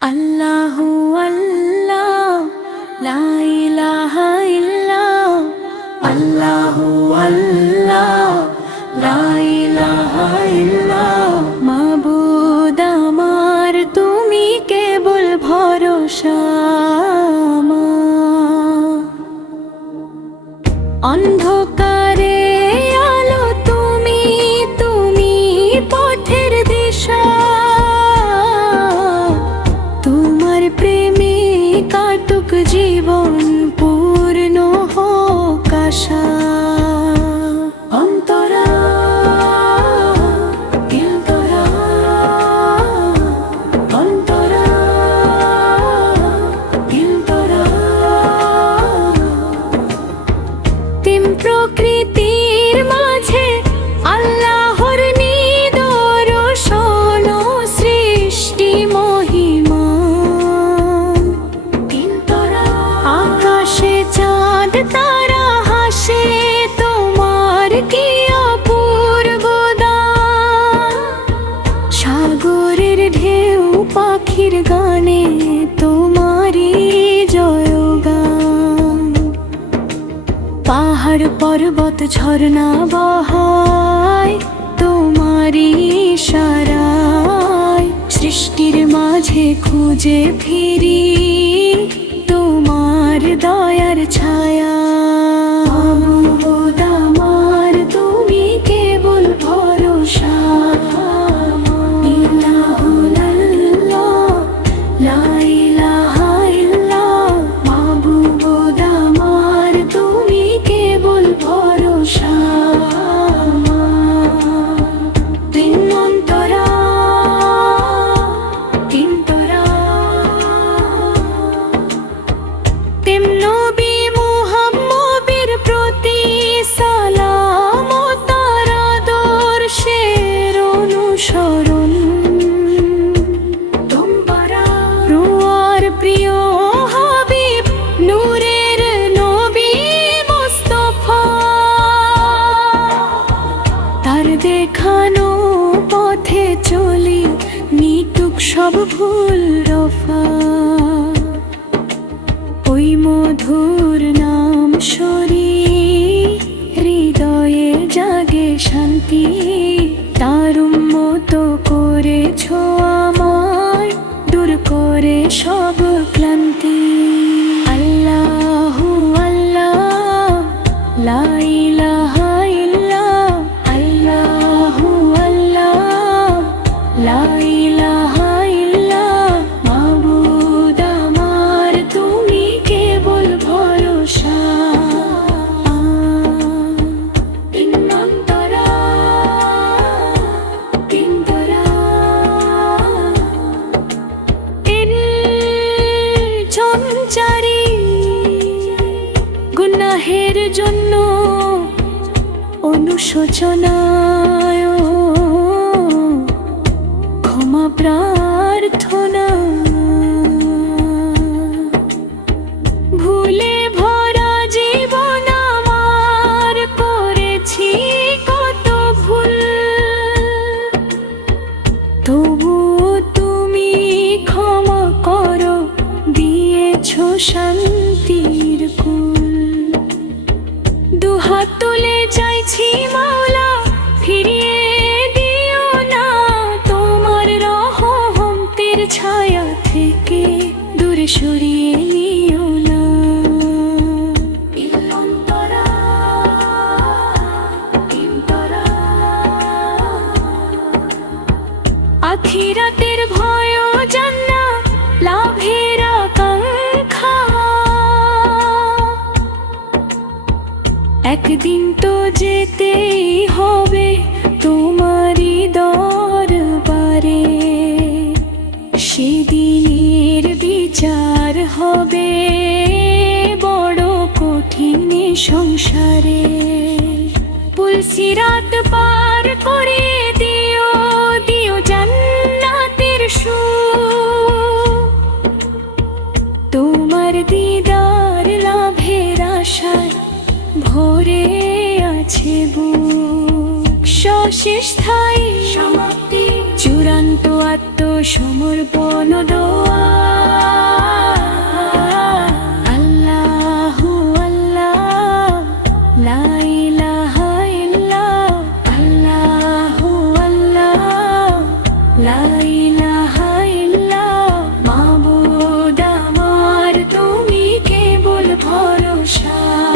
আল্লাহু আল্লাহ লা ইলাহা ইল্লাল্লাহ আল্লাহু আল্লাহ লা ইলাহা ইল্লাল্লাহ মাবুদ আমার তুমি কেবল ভরসা আমার অন্ধকারে আলো তুমি তুমি পথের দিশা তোমার প্রেমে কাটুক জীবন পূর্ণ হোক আশা অন্তরা দিলতরা অন্তরা দিলতরা তিন প্রকৃতির মাঝে আল্লাহর নিদর্শন সৃষ্টি মহিমা আকাশে চাঁদ তারা হাসে তোমার কি অপূর্ব দান সাগরের ঢেউ পাখির গানে তোমারই জয়গান পাহাড় পর্বত ঝর্ণা বহায় তোমারই ইশারায় সৃষ্টির মাঝে খুঁজে ফিরি তোমার দয়ার ছায়া মাবুদ আমার তুমি কেবল ভরসা ইলাহু আল্লাহ লা ইলাহা ইল্লাল্লাহ মাবুদ আমার তুমি কেবল ভরসা তিন অন্তরা তিন তোরা তিন নবী মুহাম্মদের প্রতি সালাম ও তার আদর্শের অনুসরণ তোমরা রুয়ার প্রিয় হাবিব নূরের নবী মুস্তাফা তার দেখানো পথে চলি মিটুক সব ভুল রফা ওই মধুর নাম শরী হৃদয়ে জাগে শান্তি তার উম্মত করেছো আমায় দূর করে সব ক্লান্তি আল্লাহু আল্লাহ লা ইলাহা ইল্লাল্লাহ আল্লাহু আল্লাহ লা ইলাহা ইল্লাল্লাহ মাবুদ আমার তুমি কেবল ভরসা তিন অন্তরা তিন তোরা তিন ঝঞ্ঝারি গুনাহের জন্য অনুশোচনায় ক্ষমা প্রার্থনা ভুলে ভরা জীবন আমার করেছি কত ভুল তবু তুমি ক্ষমা করো দিয়েছো শান্তির কুল দুহাত তুলে চাইছি মাওলা ফিরিয়ে দিও না তোমার রহমতের ছায়া থেকে দূরে সরিয়ে নিও না অন্তরা তিন তোরা আখিরাতের ভয় জান্না লাভের আকাঙ্ক্ষা একদিন তো যেতেই হবে তোমারই দরবারে সেদিনের বিচার হবে বড় কঠিন সংসারে পুলসিরাত পার করে দিও দিও জান্নাতের সুখ তোমার দিদার লাভের আশায় ভরে আছে বুক শেষ স্থায়ী সমাপ্তি চূড়ান্ত আত্মসমর্পণ দোয়া। ভরসা।